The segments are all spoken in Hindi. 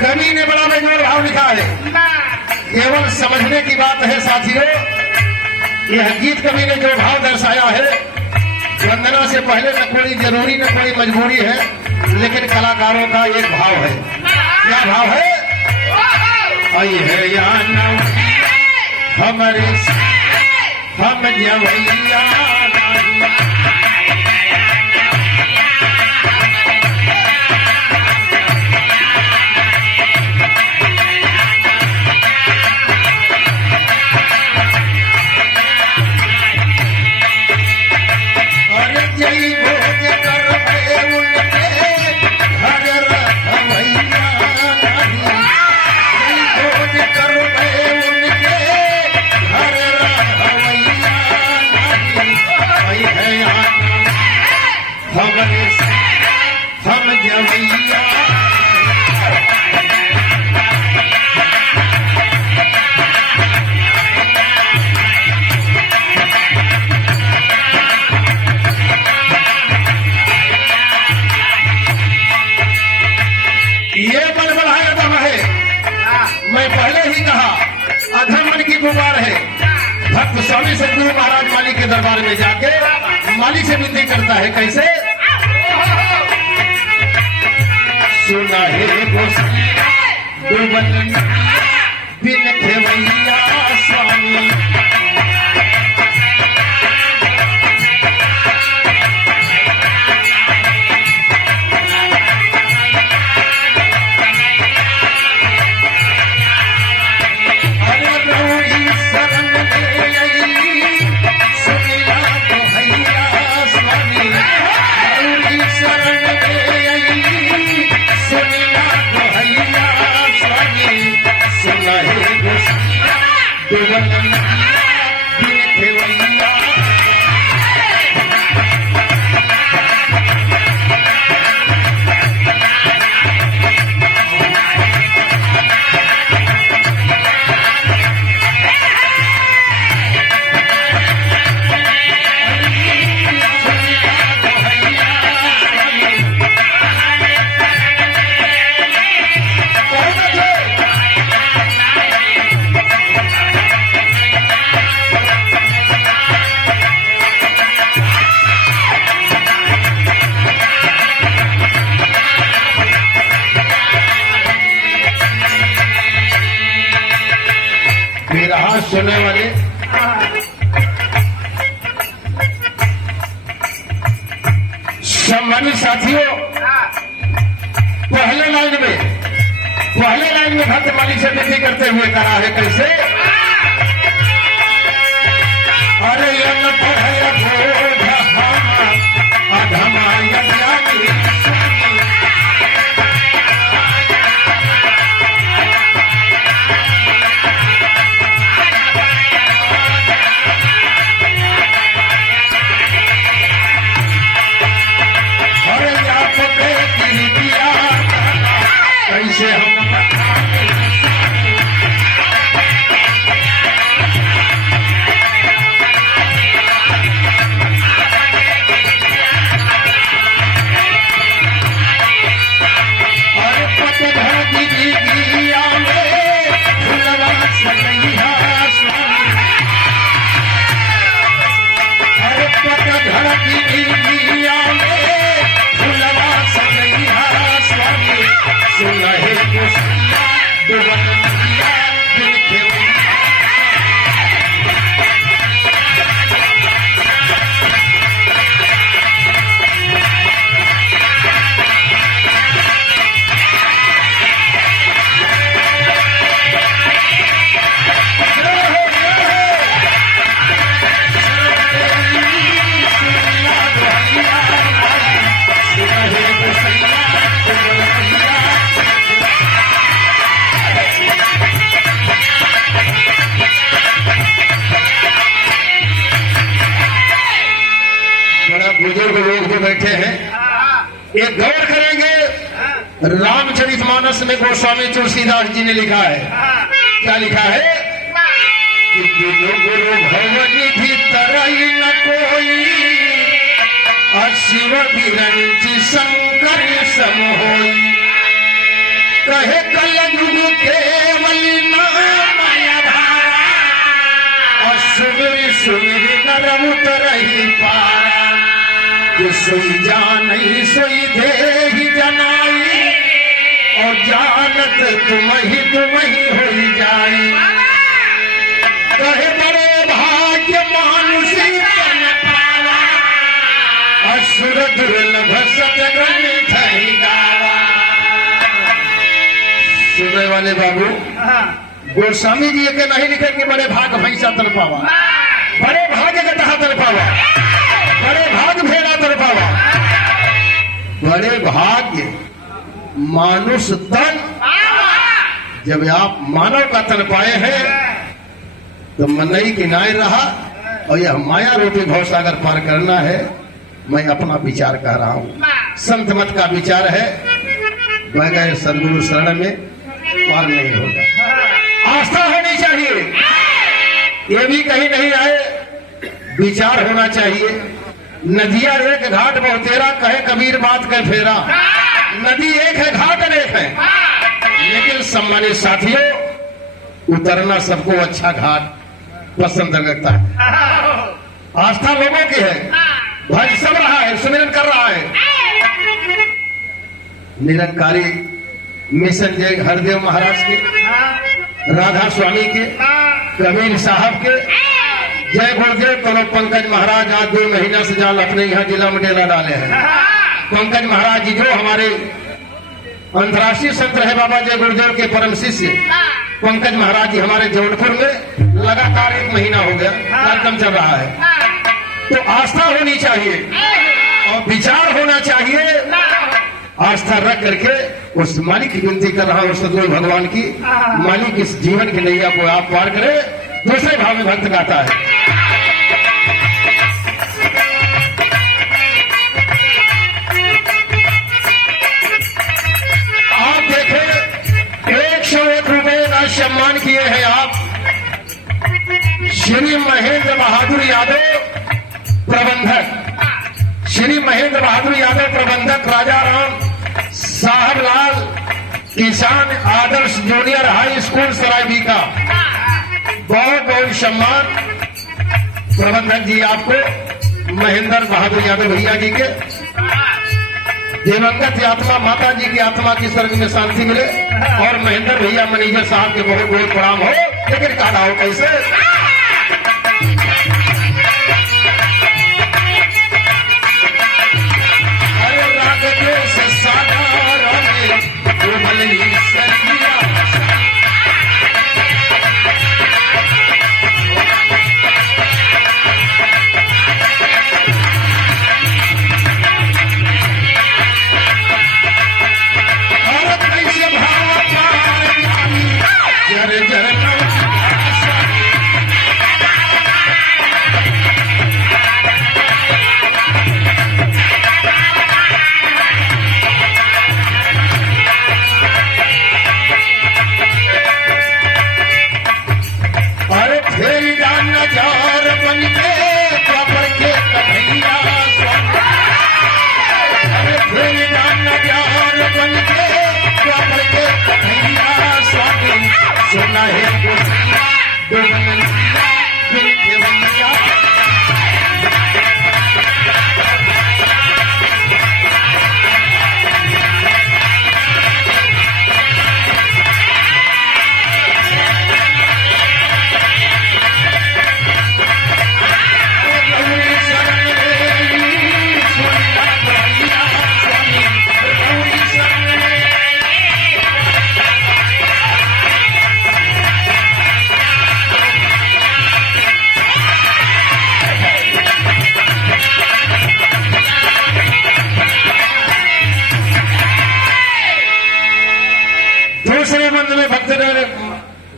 कवि ने बड़ा बेजोड़ भाव लिखा है, केवल समझने की बात है साथियों। यह गीत कवि ने जो भाव दर्शाया है, वंदना से पहले न कोई जरूरी न कोई मजबूरी है, लेकिन कलाकारों का एक भाव है। क्या भाव है? आई है या हमारे हम जवैया हम जवैया। ये मन बढ़ाया दम है, मैं पहले ही कहा अधम मन की गुबार है। भक्त स्वामी सदगुरु महाराज माली के दरबार में जाके माली से विनती करता है, कैसे? सुना है बिन खेवैया स्वामी, सुनने वाले सम्मानित साथियों, पहले लाइन में भक्त माली से विनती करते हुए कहा है, कैसे? अरे कैसे हम बुजुर्ग लोग भी बैठे हैं, एक गौर करेंगे। रामचरितमानस में गोस्वामी तुलसीदास जी ने लिखा है, क्या लिखा है? कि गुरु भवनिधि तरई न कोई, शिव विरंचि शंकर सम होई, कहे कल युग केवल माया धारा और सुमिर सुमिर नरम उतरही पारा कि सोई जान ही सोई दे ही जनाई और जानत तुम ही हो जाई कहे बड़े भाग्य मानुषी बन पावा असुर दुर्लभ सतगुण थई गावा। सुनने वाले बाबू गोस्वामी जी के नहीं लिखे कि बड़े भाग भैंसा तर पावा, बड़े भाग गधा तर पावा, बड़े भाग भेड़ा तर पावा, बड़े भाग्य मानुष तन जब आप मानव का तन पाए हैं तो मनई किनारे रहा और यह माया रूपी भवसागर पार करना है। मैं अपना विचार कह रहा हूं, संत मत का विचार है, बगैर सदगुरु शरण में पार नहीं होगा। आस्था होनी चाहिए, ये भी कहीं नहीं आए, विचार होना चाहिए। नदियां एक घाट बहुतेरा कहे कबीर बात कर फेरा, नदी एक है घाट अनेक है, लेकिन सम्मानित साथियों उतरना सबको अच्छा घाट पसंद लगता है। आस्था लोगों की है, भज सब रहा है, सुमिरन कर रहा है। निरंकारी मिशन जय हरदेव महाराज के, राधा स्वामी के, कबीर साहब के, जय गुरुदेव करो पंकज महाराज आज 2 महीना से जाल अपने यहाँ जिला में डेरा डाले हैं। पंकज महाराज जी जो हमारे अंतर्राष्ट्रीय संत रहे बाबा जय गुरुदेव के परम शिष्य पंकज महाराज जी हमारे जौनपुर में लगातार 1 महीना हो गया कार्यक्रम चल रहा है। तो आस्था होनी चाहिए और विचार होना चाहिए। आस्था रख करके उस मालिक की विनती कर रहा हूं सदगुरु भगवान की, मालिक इस जीवन की नैया को आप पार करें। दूसरे भाव में भक्त गाता है, आप देखें 101 रुपए का सम्मान किए हैं आप श्री महेंद्र बहादुर यादव प्रबंधक, श्री महेंद्र बहादुर यादव प्रबंधक राजा राम साहब लाल किसान आदर्श जूनियर हाई स्कूल सरायबीका, बहुत बहुत सम्मान प्रबंधक जी आपको। महेंद्र बहादुर यादव भैया जी के दिवंगत आत्मा माता जी की आत्मा की स्वर्ग में शांति मिले और महेंद्र भैया मैनेजर साहब के बहुत बहुत प्रणाम हो। लेकिन कहा हो कैसे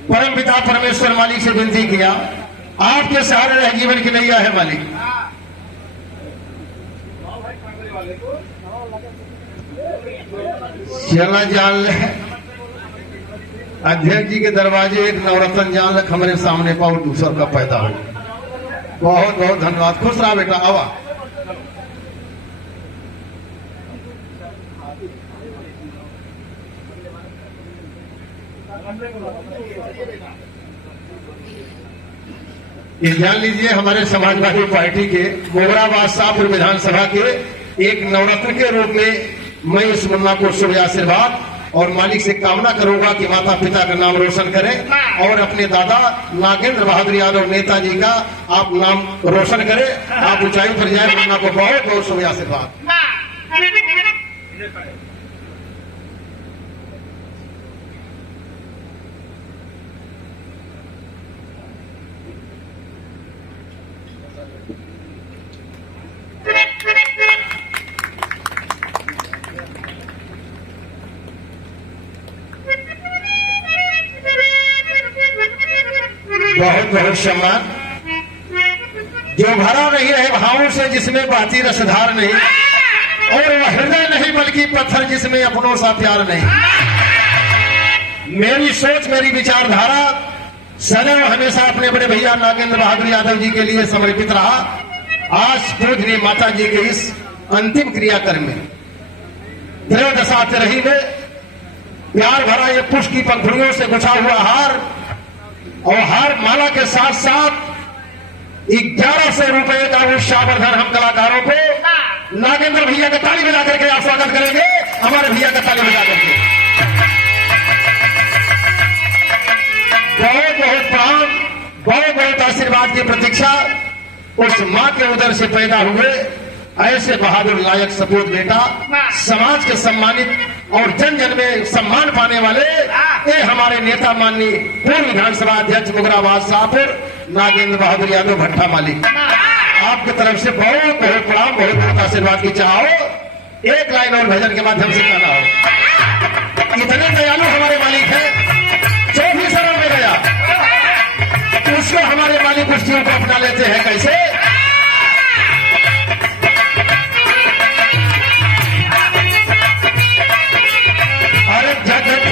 परम पिता परमेश्वर मालिक से विनती किया, आपके सहारे रह जीवन की नैया है मालिक। चला जान ले अध्यक्ष जी के दरवाजे एक नवरत्न जान लग हमारे सामने पाओ दूसर का पैदा हो। बहुत बहुत धन्यवाद, खुश रहा बेटा। आवा ये जान लीजिए, हमारे समाजवादी पार्टी के मोगराबाद शाहपुर विधानसभा के एक नवरत्न के रूप में मैं इस मुन्ना को शुभ आशीर्वाद और मालिक से कामना करूंगा कि माता पिता का नाम रोशन करें और अपने दादा नागेंद्र बहादुर यादव नेताजी का आप नाम रोशन करें, आप ऊंचाई पर जाए। मुन्ना को बहुत बहुत शुभ आशीर्वाद। बहुत बहुत सम्मान। जो भरा नहीं रहे भावों से, जिसमें बाती रसधार नहीं, और वह हृदय नहीं बल्कि पत्थर जिसमें अपनों सा प्यार नहीं। मेरी सोच, मेरी विचारधारा सदैव हमेशा अपने बड़े भैया नागेंद्र बहादुर यादव जी के लिए समर्पित रहा। आज पूजनीय माता जी के इस अंतिम क्रियाक्रम में त्रयोदशा तिरही में प्यार भरा ये पुष्प की पंखुड़ियों से गुछा हुआ हार और हार माला के साथ साथ 1100 रुपए का उत्साहवर्धन हम कलाकारों को नागेंद्र भैया का ताली बजा करके आप स्वागत करेंगे। हमारे भैया का ताली बजा करके बहुत बहुत प्रणाम, बहुत बहुत आशीर्वाद की प्रतीक्षा। उस मां के उदर से पैदा हुए ऐसे बहादुर लायक सपूत बेटा, समाज के सम्मानित और जन जन में सम्मान पाने वाले ये हमारे नेता माननीय पूर्व विधानसभा अध्यक्ष मुगराबाद शाहपुर नागेंद्र बहादुर यादव भट्टा मालिक, आपकी तरफ से बहुत बहुत प्रणाम, बहुत बहुत आशीर्वाद की चाहो। एक लाइन और भजन के माध्यम से कहना हो, इतने दयालु हमारे मालिक हैं, जो भी शरण में गया उसको हमारे मालिक उस जीव को अपना लेते हैं। कैसे? अरे जगत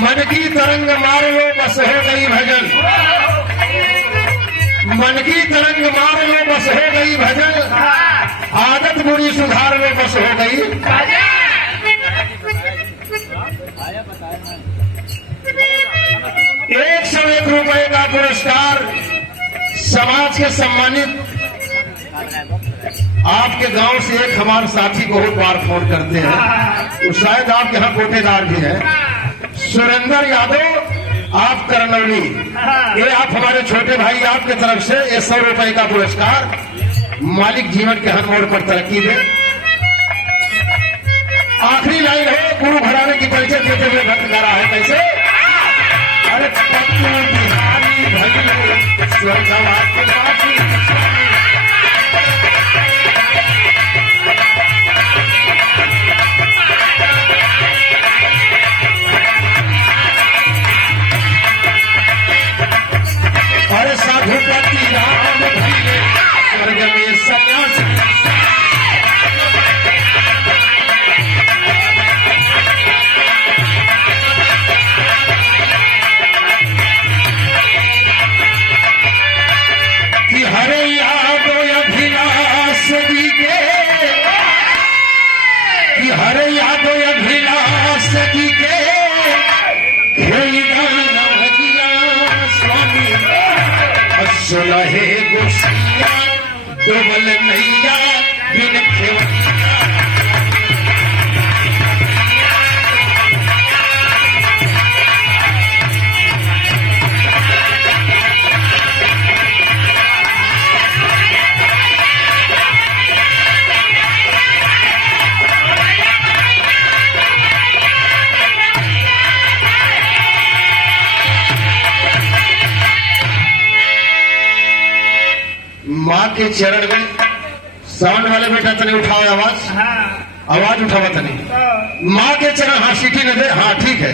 मन की तरंग मार लो बस हो गई भजन, मन की तरंग मार लो बस हो गई भजन, आदत बुरी सुधार लो बस हो गई। 101 रुपए का पुरस्कार समाज के सम्मानित। आपके गांव से एक हमारे साथी बहुत बार फोन करते हैं, वो शायद आपके यहाँ कोटेदार भी है, सुरेंद्र यादव, आप करनौली। ये आप हमारे छोटे भाई, आपके तरफ से ये 100 रुपए का पुरस्कार, मालिक जीवन के हर मोड़ पर तरक्की दे। आखिरी लाइन है, गुरु घराने की परिचय देते हुए भक्त गा रहा है। कैसे? अरे पत्तू बिहारी भजन स्वर्गवासी, अरे साधुपति राम भैले स्वर्ग में सन्यासी। सुलहे गुस्सिया डुबल नैया बिन खेवैया। माँ के चरण में साउंड वाले बेटा तने उठाओ आवाज। आवाज उठावा तने। माँ के चरण, हाँ सीटी न दे, हाँ ठीक है।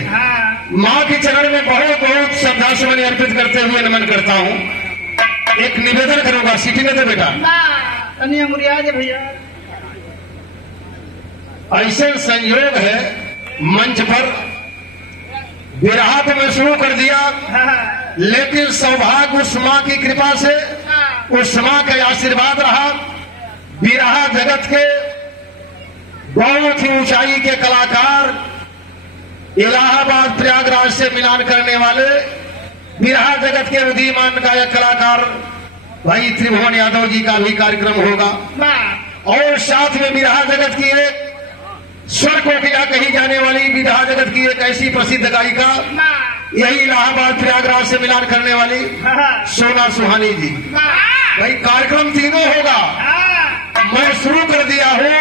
माँ के चरण में बहुत बहुत श्रद्धा सुमन अर्पित करते हुए नमन करता हूँ। एक निवेदन करूंगा, सीटी न दे बेटा। भैया ऐसे संयोग है मंच पर विराह तो मैं शुरू कर दिया, लेकिन सौभाग्य उस माँ की कृपा से, उस माँ का आशीर्वाद रहा। विरहा जगत के बहुत ही ऊंचाई के कलाकार, इलाहाबाद प्रयागराज से मिलान करने वाले विरहा जगत के उदीयमान गायक कलाकार भाई त्रिभुवन यादव जी का भी कार्यक्रम होगा। और साथ में विरहा जगत की एक स्वर कोकिला कही जाने वाली विरहा जगत की एक ऐसी प्रसिद्ध गायिका, यही इलाहाबाद प्रयागराज से मिलान करने वाली सोना सुहानी जी। भाई कार्यक्रम तीनों होगा, मैं शुरू कर दिया हूँ,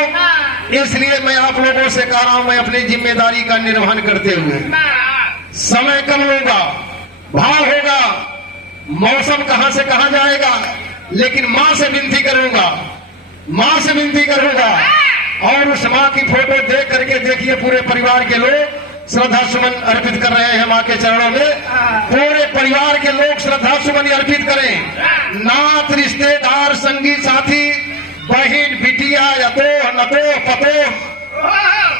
इसलिए मैं आप लोगों से कह रहा हूं, मैं अपनी जिम्मेदारी का निर्वहन करते हुए समय कम लूंगा। भाव होगा, मौसम कहां से कहां जाएगा, लेकिन मां से विनती करूंगा, मां से विनती करूंगा। और उस मां की फोटो देख करके देखिए, पूरे परिवार के लोग श्रद्धा सुमन अर्पित कर रहे हैं मां के चरणों में। पूरे परिवार के लोग श्रद्धा सुमन अर्पित करें। नात, रिश्तेदार, संगी साथी, बहन, बिटिया, यतो नतो पतो,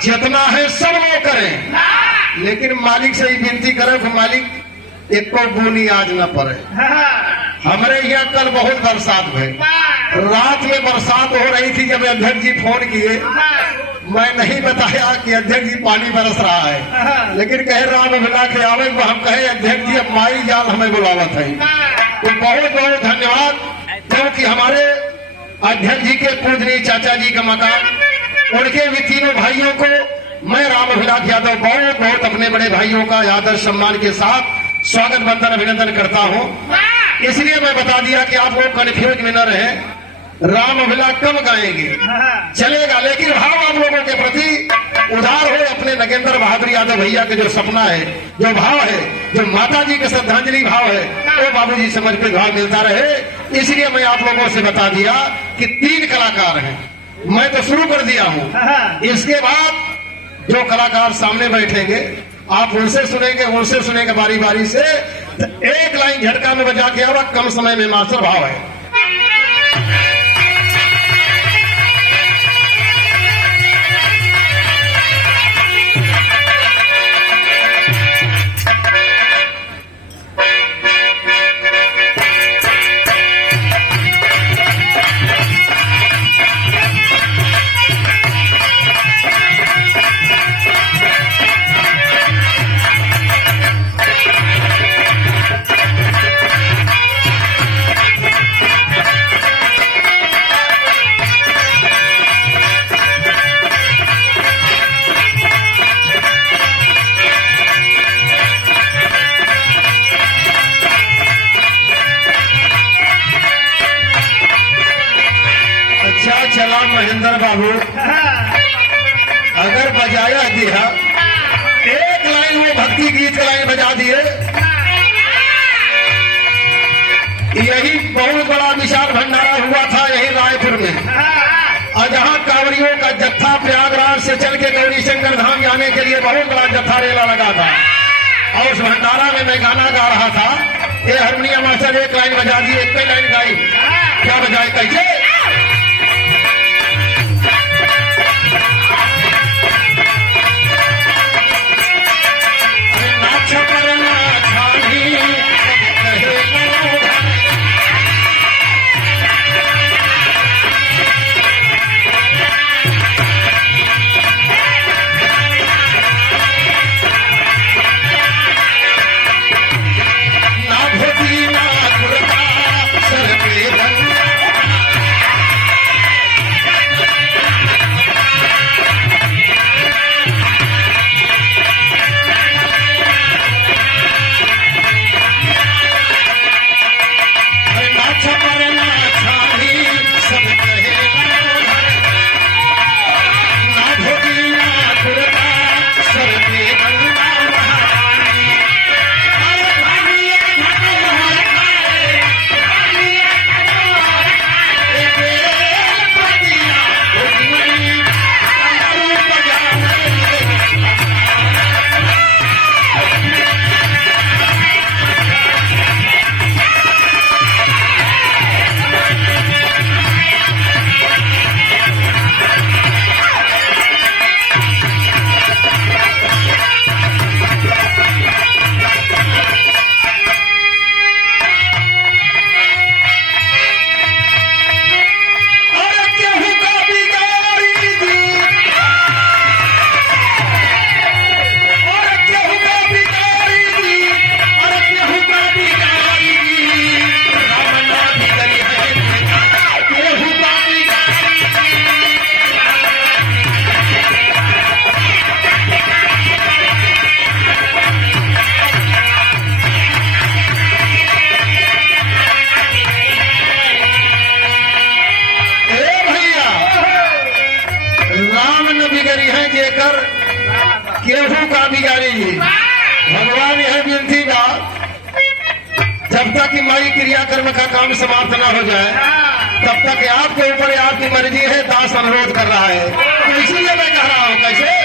जितना है सब लोग करें। लेकिन मालिक से ही विनती करें कि मालिक एको बूनी आज न पड़े। हमारे यहाँ कल बहुत बरसात हुई, रात में बरसात हो रही थी। जब अध्यक्ष जी फोन किए, मैं नहीं बताया कि अध्यक्ष जी पानी बरस रहा है, लेकिन कह राम मिला के आवे, हम कहे अध्यक्ष जी अब माई जाल हमें बुलावत है। तो बहुत बहुत धन्यवाद, क्योंकि हमारे अध्यक्ष जी के पूजनीय चाचा जी का मकान, उनके भी तीनों भाइयों को मैं राम अभिलाष यादव बहुत बहुत अपने बड़े भाइयों का आदर सम्मान के साथ स्वागत बंदन अभिनंदन करता हूँ। इसलिए मैं बता दिया कि आप लोग कन्फ्यूज में न रहे। राम अभिलाष कम गाएंगे चलेगा, लेकिन भाव आप लोगों के प्रति उदार हो। अपने नगेंद्र बहादुर यादव भैया के जो सपना है, जो भाव है, जो माता जी के श्रद्धांजलि भाव है, वो बाबूजी समर्पित भाव मिलता रहे। इसलिए मैं आप लोगों से बता दिया कि 3 कलाकार हैं, मैं तो शुरू कर दिया हूँ। इसके बाद जो कलाकार सामने बैठेंगे, आप उनसे सुनेंगे बारी बारी से। तो एक लाइन झटका में बजा के आवा, कम समय में मास्टर भाव है। चला महेंद्र बाबू, अगर बजाया दिया एक लाइन वो भक्ति गीत का लाइन बजा दिए, यही बहुत बड़ा विशाल भंडारा हुआ था यही रायपुर में। और जहां कांवरियों का जत्था प्रयागराज से चल के गौरी शंकर धाम जाने के लिए बहुत बड़ा जत्था रेला लगा था, और उस भंडारा में मैं गाना गा रहा था। ये हारमोनियम मास्टर एक लाइन बजा दी, एक ही लाइन गाई, क्या बजाए कैसे? जेकर केहू का बिगाड़ी। भगवान यह विनती बा, जब तक कि माई क्रियाकर्म का काम समाप्त न हो जाए तब तक आपके ऊपर आपकी मर्जी है, दास अनुरोध कर रहा है। तो इसीलिए मैं कह रहा हूं कैसे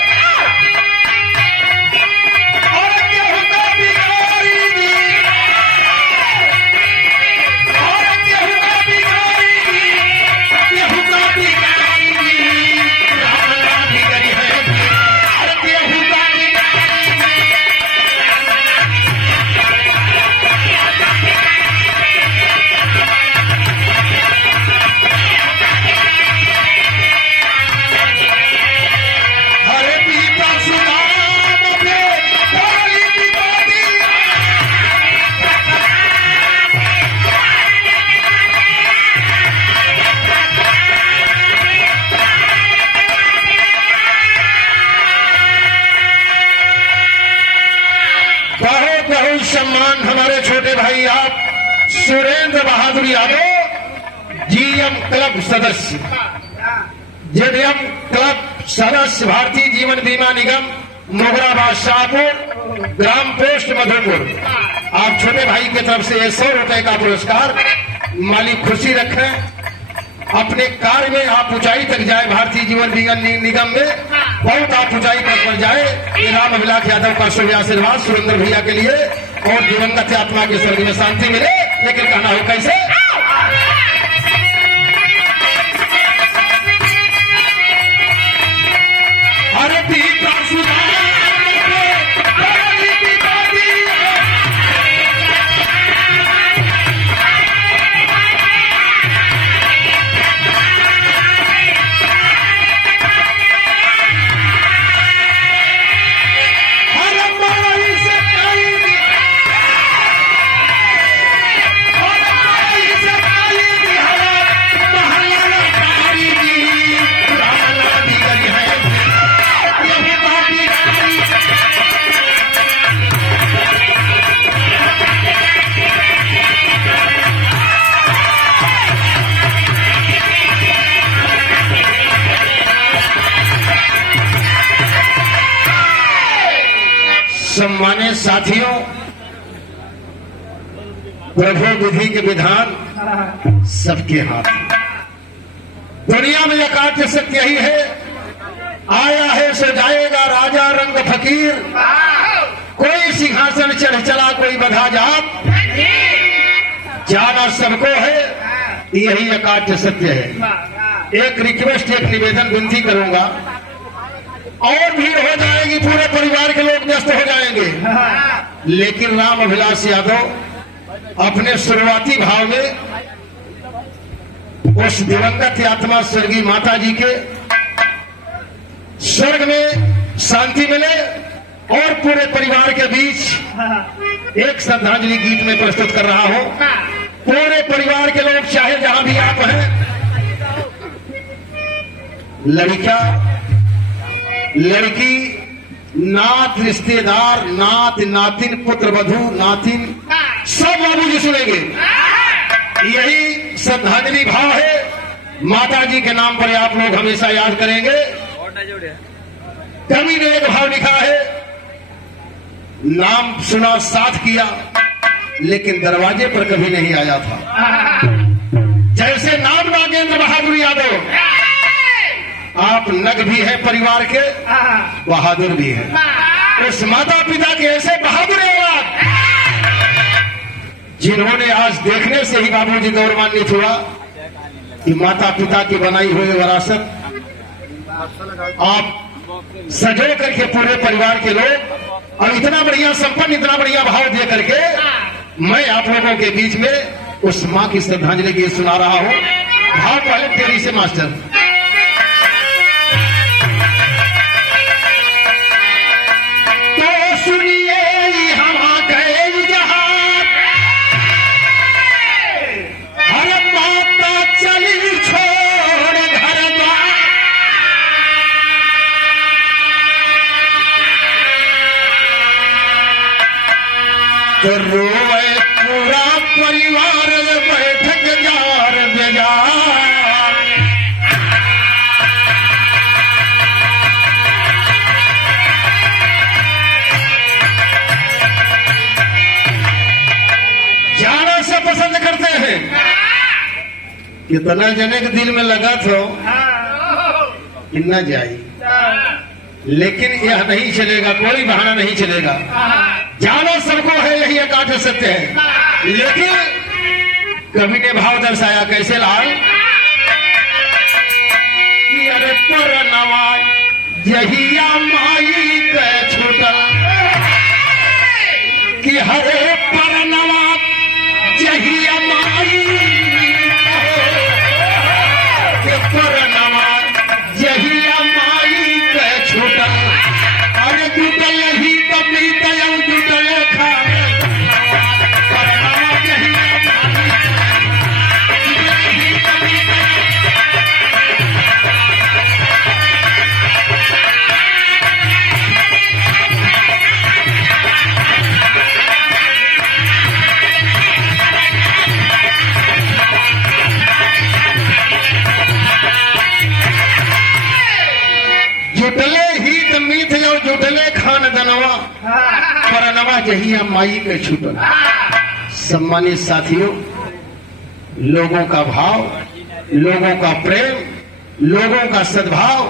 सम्मान हमारे छोटे भाई आप सुरेंद्र बहादुर यादव, जीएम क्लब सदस्य, जेडीएम क्लब सदस्य, भारतीय जीवन बीमा निगम, मोगराबाद शाहपुर, ग्राम पोस्ट मधुपुर। आप छोटे भाई की तरफ से 100 रुपए का पुरस्कार। मालिक खुशी रखें, अपने कार्य में आप ऊंचाई तक जाए, भारतीय जीवन निगम में बहुत आप ऊंचाई पर जाए। ये राम अभिलाष यादव का शुभ आशीर्वाद सुरेंद्र भैया के लिए, और दिवंगत आत्मा के स्वर्ग में शांति मिले। लेकिन कहना हो कैसे, अरे दीपा सम्मानित साथियों, प्रभु विधि के विधान सबके हाथ में। दुनिया में एकाग्र सत्य यही है, आया है सो जाएगा राजा रंग फकीर, कोई सिंहासन चढ़ चला कोई बधा जात, जाना सबको है, यही एकाग्र सत्य है। एक रिक्वेस्ट, एक निवेदन विनती करूंगा, और भीड़ हो जाएगी, पूरे परिवार के लोग व्यस्त हो जाएंगे, लेकिन राम अभिलाष यादव अपने शुरुआती भाव में उस दिवंगत आत्मा स्वर्गीय माता जी के स्वर्ग में शांति मिले, और पूरे परिवार के बीच एक श्रद्धांजलि गीत में प्रस्तुत कर रहा हूं। पूरे परिवार के लोग, चाहे जहां भी आप हैं, लड़का लड़की, नात रिश्तेदार, नात नातिन, पुत्र वधू नातिन, सब बाबूजी सुनेंगे। यही श्रद्धांजलि भाव है, माता जी के नाम पर आप लोग हमेशा याद करेंगे। कवि ने एक भाव लिखा है, नाम सुना साथ किया लेकिन दरवाजे पर कभी नहीं आया था। जैसे नाम नागेंद्र बहादुर यादव, आप नग भी है परिवार के, बहादुर भी है। उस माता पिता के ऐसे बहादुर औलाद जिन्होंने आज देखने से ही बाबूजी गौरवान्वित हुआ कि माता पिता की बनाई हुई विरासत आप सजो करके पूरे परिवार के लोग, और इतना बढ़िया संपन्न, इतना बढ़िया भाव दे करके मैं आप लोगों के बीच में उस मां की श्रद्धांजलि गीत सुना रहा हूं। भाव पहले तेरी से मास्टर। तो सुनिए हम गए जहां, हर माता चली छोड़ घर द्वार, तो रोए पूरा परिवार, बैठक जार बेजार। कितना जने के दिल में लगा था कि न जाई, लेकिन यह नहीं चलेगा, कोई बहाना नहीं चलेगा। जाना सबको है, यही एकांत सत्य है। लेकिन कवि ने भाव दर्शाया कैसे लाल कि अरे पर नवाज जहिया माई के छूटल कि हरे पर नवाज जहिया माई के पर नवाज जहिया माई के छूटल अरे जुटल ही तभी तय जुटल खा पर नवाज जहिया जुटले हित मीत जो जुटले खान दनवा परनवा जहिया माई के छूटल। सम्मानित साथियों, लोगों का भाव, लोगों का प्रेम, लोगों का सद्भाव,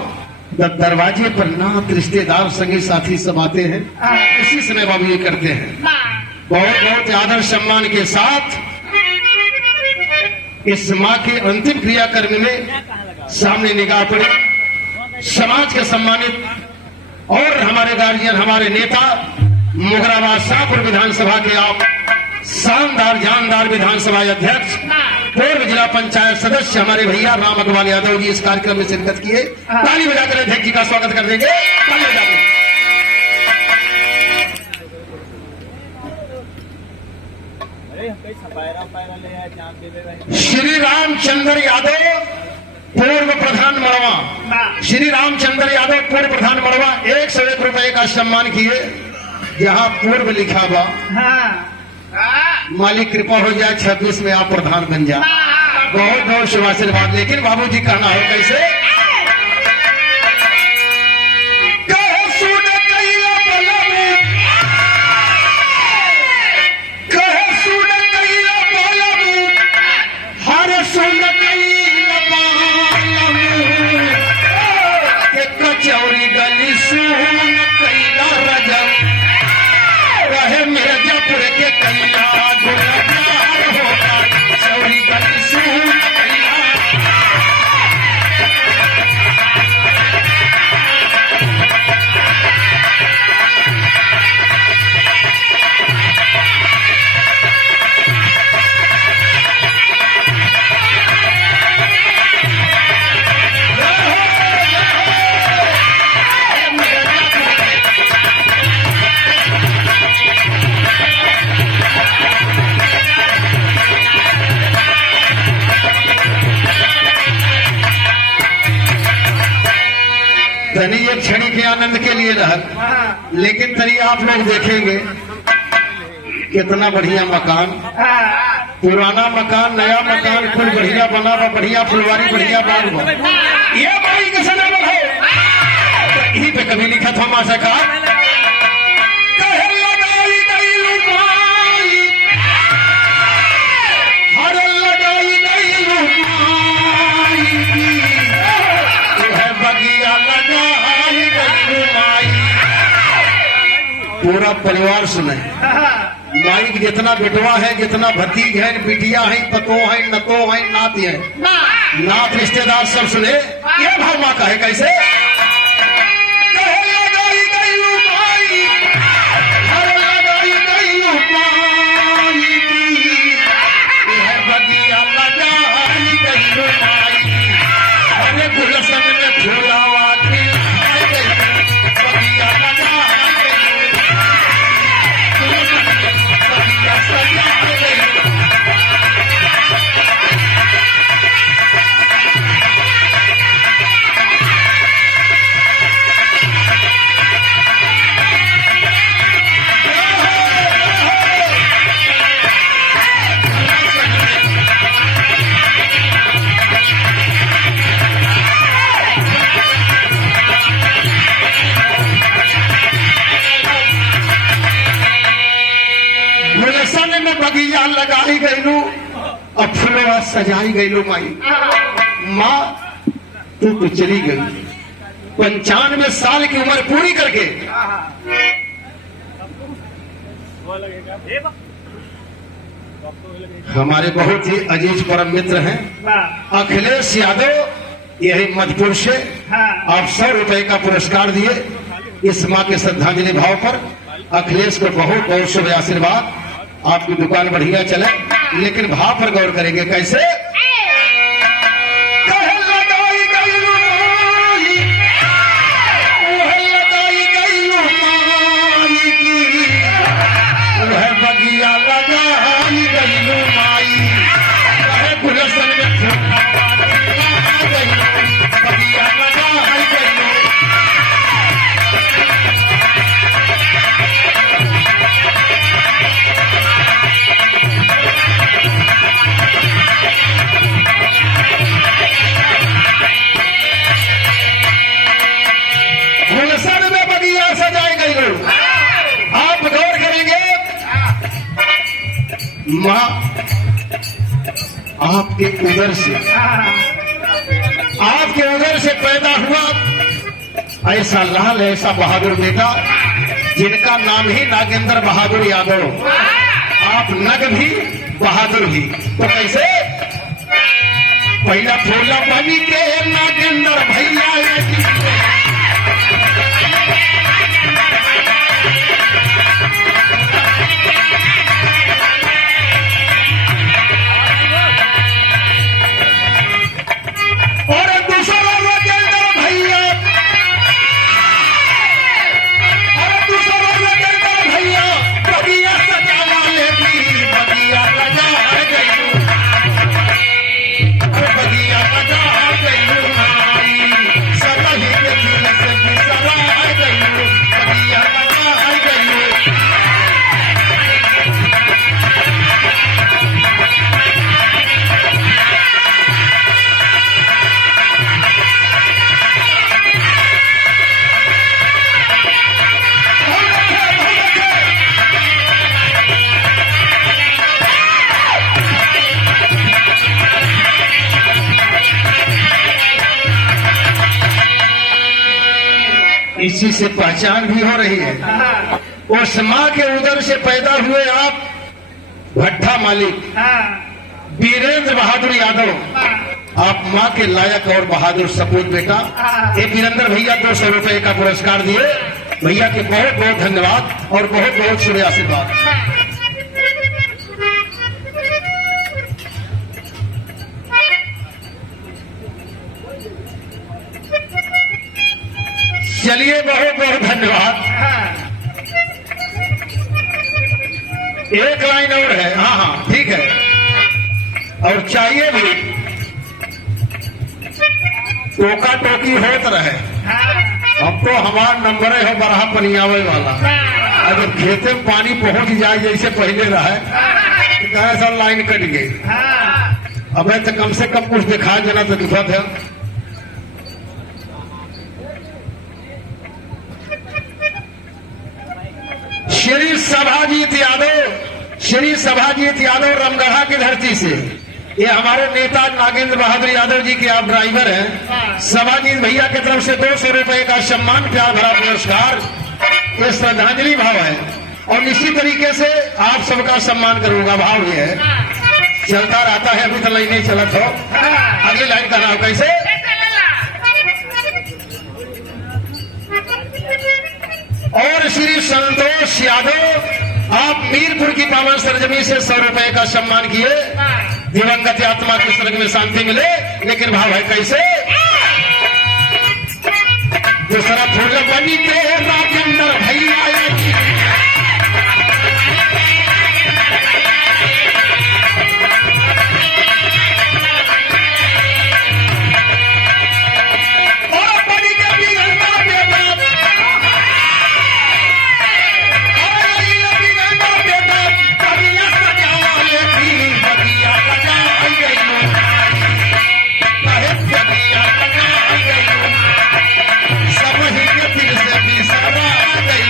जब दरवाजे पर नात रिश्तेदार संगी साथी सब आते हैं, उसी समय बाबू ये करते हैं। बहुत बहुत आदर सम्मान के साथ इस माँ के अंतिम क्रियाकर्म में सामने निगाह पड़ी समाज के सम्मानित और हमारे गार्जियन, हमारे नेता, मुगराबाद शाहपुर विधानसभा के आप शानदार जानदार विधानसभा अध्यक्ष, पूर्व जिला पंचायत सदस्य हमारे भैया राम अग्रवाल यादव जी इस कार्यक्रम में शिरकत किए। ताली बजाकर अध्यक्ष जी का स्वागत कर देंगे। ताली बजाकर श्री रामचंद्र यादव पूर्व प्रधान मड़वा, श्री रामचंद्र यादव पूर्व प्रधान मड़वा 101 रुपए का सम्मान किए। जहाँ पूर्व लिखा बा मालिक कृपा हो जाए 26 में आप प्रधान बन जा। बहुत बहुत शुभ आशीर्वाद। लेकिन बाबूजी कहना हो कैसे चौरी गली सुन कैला रजब रहे मिर्जापुर के कैला गुलजार होगा चौरी गली सुन कैला। तनी एक क्षण के आनंद के लिए रह, लेकिन तनी आप लोग देखेंगे कितना बढ़िया मकान, पुराना मकान, नया मकान, कुल बढ़िया बना हुआ, बढ़िया फुलवारी, बढ़िया बाग बा। ये बाई के समय में है तो यही पे कभी लिखा था माशा का पूरा परिवार सुने। माई के जितना बेटवा है, जितना भतीज है, बिटिया है, पतो है, नतो है, नात है, नात रिश्तेदार सब सुने। ये भाव माँ का है कैसे गुलशन में फूलावा बगिया लगाई गई और फुलवा बगिया सजाई गई लो माई। माँ तू तो चली गई 95 साल की उम्र पूरी करके। हमारे बहुत ही अजीज परम मित्र हैं अखिलेश यादव, यही मधुपुर से आप 100 रुपए का पुरस्कार दिए इस माँ के श्रद्धांजलि भाव पर। अखिलेश को बहुत बहुत शुभ आशीर्वाद, आपकी दुकान बढ़िया चले। लेकिन भाव पर गौर करेंगे कैसे। बगिया लगाई गई माई, गुलशन में बगिया लगाई गई। गुलशन में बगिया सजाई गई। आप गौर करेंगे माँ आपके उधर से पैदा हुआ ऐसा लाल ऐसा बहादुर बेटा जिनका नाम ही नागेंद्र बहादुर यादव। आप नग भी बहादुर भी। तो कैसे पहला फूला बनी के नागेंद्र भैया और दूसरा नागेंद्र भैया, और दूसरा नागेंद्र भैया बगिया सजावा लेती बगिया लगा गई, बगिया लगा गई सभी के दिल से बिसरा गई, बगिया लगा गई। इसी से पहचान भी हो रही है। उस माँ के उदर से पैदा हुए आप भट्टा मालिक वीरेंद्र बहादुर यादव, आप माँ के लायक और बहादुर सपूत बेटा। ये वीरेंद्र भैया 200 रुपए का पुरस्कार दिए। भैया के बहुत बहुत धन्यवाद और बहुत बहुत शुभ आशीर्वाद। चलिए बहुत बहुत धन्यवाद। एक लाइन और है। हाँ हाँ ठीक है, और चाहिए भी टोका टोकी होत रहे। अब तो हमारा नंबर है बरहा पनियावे वाला। अगर खेते में पानी पहुंच जाए जैसे पहले रहे तो कहे सर लाइन कट गई। अब तो कम से कम कुछ दिखा देना तो दिक्कत है। श्री सभाजीत यादव रामगढ़ा की धरती से, ये हमारे नेता नागेंद्र बहादुर यादव जी के आप ड्राइवर हैं। सभाजीत भैया की तरफ से 200 रुपए का सम्मान प्यार भरा पुरस्कार, ये श्रद्धांजलि भाव है। और निश्चित तरीके से आप सबका सम्मान करूंगा भाव ये है। चलता रहता है, अभी तो लाइन नहीं चलत हो। अगली लाइन का नाम कैसे। और श्री संतोष यादव, आप मीरपुर की पावन सरजमी से 100 रुपए का सम्मान किए। दिवंगत आत्मा की स्वर्ग में शांति मिले। लेकिन भाव है कैसे। दूसरा फूल बनी के राजेंद्र भैया सब ही के दिल से भी सरा गई।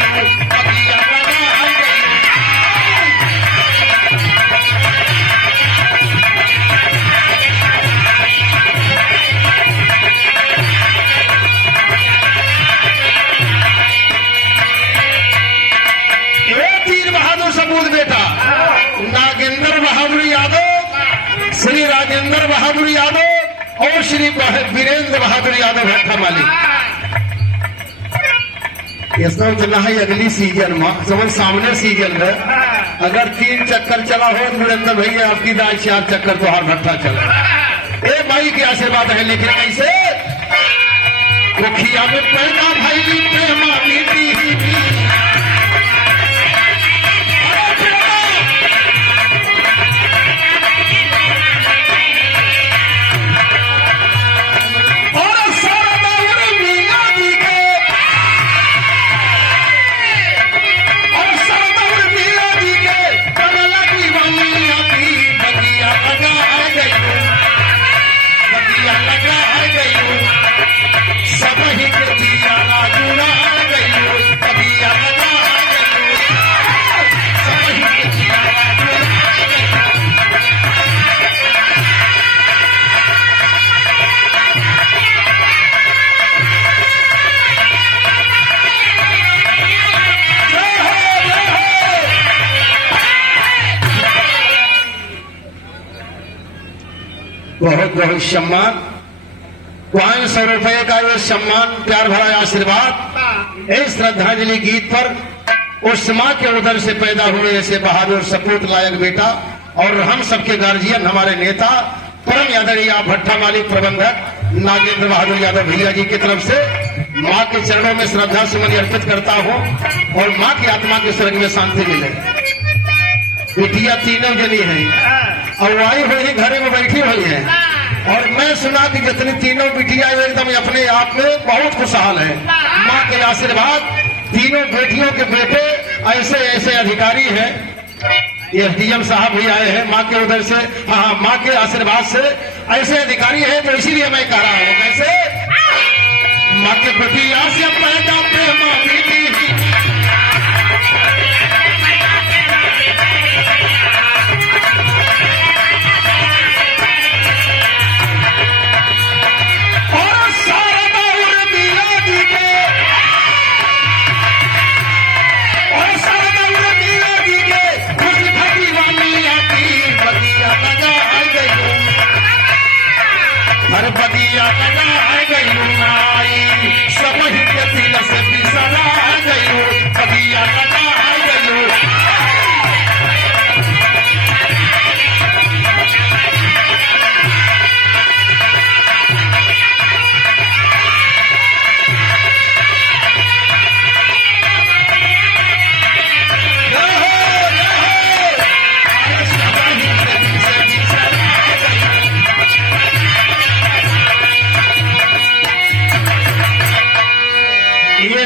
नागेंद्र बहादुर यादव और श्री वीरेंद्र बहादुर यादव भट्टा माली। इसमें उतना है अगली सीजन में समझ सामने सीजन है। अगर 3 चक्कर चला हो तो वीरेंद्र भैया आपकी दाई 4 चक्कर तो हर भट्टा चला। ए भाई की आशीर्वाद है, लेकिन कैसे मुखिया में पैदा भाई प्रेमा बेटी बहुत बहुत सम्मान, 500 रुपए का ये सम्मान, प्यार भरा आशीर्वाद इस श्रद्धांजलि गीत पर उस माँ के उदर से पैदा हुए ऐसे बहादुर सपूत लायक बेटा और हम सबके गार्जियन हमारे नेता परम आदरणीय भट्टा माली प्रबंधक नागेंद्र बहादुर यादव भैया जी की तरफ से माँ के चरणों में श्रद्धा सुमन अर्पित करता हूँ और माँ की आत्मा के स्वर्ग में शांति मिले। बिटिया तीनों जनी है और आई हुई घरे में बैठी हुई है और मैं सुना कि जितनी तीनों बिटिया एकदम अपने आप में बहुत खुशहाल है। माँ के आशीर्वाद, तीनों बेटियों के बेटे ऐसे ऐसे अधिकारी हैं। एसडीएम साहब भी आए हैं माँ के उधर से, हाँ माँ के आशीर्वाद से ऐसे अधिकारी हैं। तो इसीलिए मैं कह रहा हूँ कैसे माँ के बेटिया से पैदा प्रेमा बेटी बगिया लगा गई आई सब ही दिल से बिसरा गई बगिया लगा गई।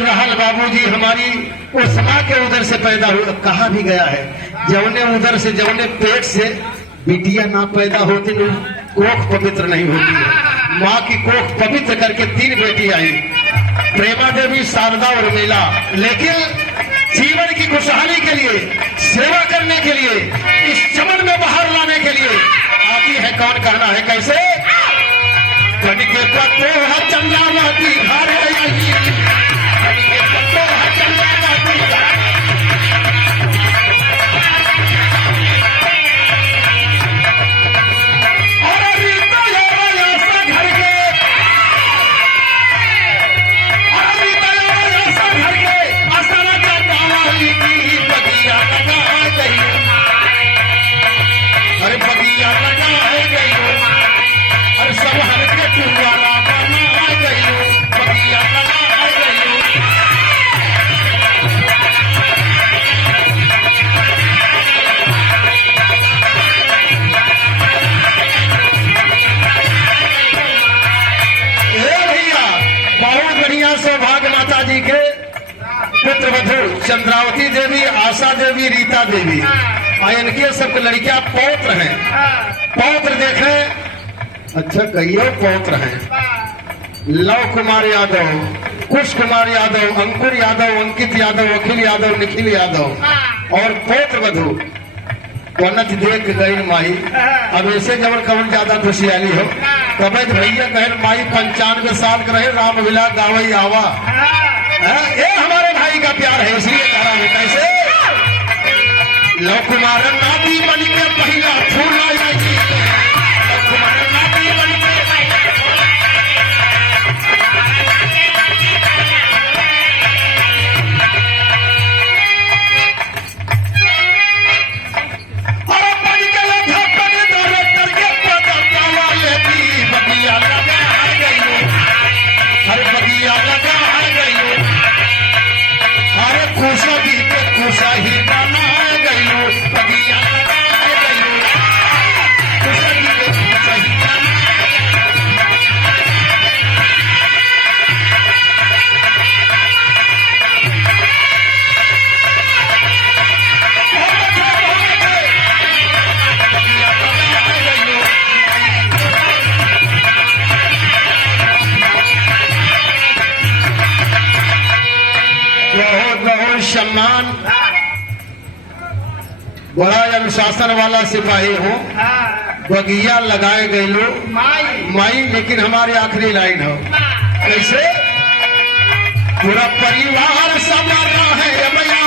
रहल बाबूजी हमारी उस माँ के उधर से पैदा हुआ, कहा भी गया है जौने उधर से जौने पेट से बिटिया ना पैदा होती न कोख पवित्र नहीं होती है। माँ की कोख पवित्र करके 3 बेटी आई, प्रेमा देवी, शारदा और मीला। लेकिन जीवन की खुशहाली के लिए, सेवा करने के लिए, इस चमन में बाहर लाने के लिए आती है। कौन कहना है कैसे बन के पत्तो है चंद्रावती घर चंद्रावती देवी, आशा देवी, रीता देवी, इनके सब लड़कियां पौत्र हैं। पौत्र देखें, अच्छा कहिए पौत्र हैं। लव कुमार यादव, कुश कुमार यादव, अंकुर यादव, अंकित यादव, अखिल यादव, निखिल यादव और पौत्र वधु वनत देख गई माई। अब ऐसे जब कवन ज्यादा खुशहाली हो तब भैया कहे माई 95 साल का रहे राम विला गावई आवा। ये हमारे भाई का प्यार है, इसलिए कह रहा हूं कैसे लव कुमार नाती बन के पहला फूला लव सम्मान, बड़ा अनुशासन वाला सिपाही हूँ। बगिया लगाए गए लो माई, लेकिन हमारी आखिरी लाइन हो कैसे? पूरा परिवार समाना है मैया,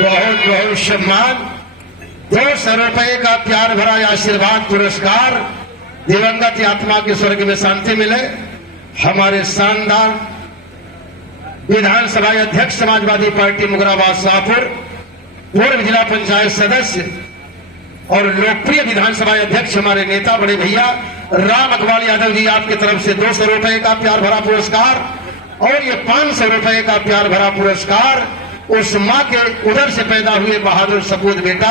बहुत बहुत सम्मान, 200 रुपए का प्यार भरा आशीर्वाद पुरस्कार, दिवंगत आत्मा के स्वर्ग में शांति मिले। हमारे शानदार विधानसभा अध्यक्ष समाजवादी पार्टी मुगराबाद शाहपुर, पूर्व जिला पंचायत सदस्य और लोकप्रिय विधानसभा अध्यक्ष हमारे नेता बड़े भैया राम अकबाल यादव जी, आपकी तरफ से 200 रुपए का प्यार भरा पुरस्कार और ये 500 रुपए का प्यार भरा पुरस्कार उस माँ के उधर से पैदा हुए बहादुर सपूत बेटा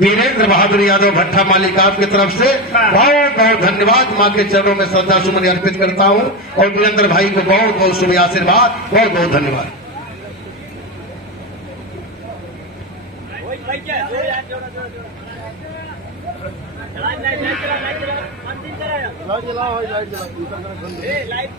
वीरेंद्र बहादुर यादव भट्टा मालिक, आपकी तरफ से बहुत बहुत धन्यवाद। माँ के चरणों में श्रद्धा सुमन अर्पित करता हूँ और वीरेंद्र भाई को बहुत बहुत शुभ आशीर्वाद, बहुत बहुत धन्यवाद। लाइट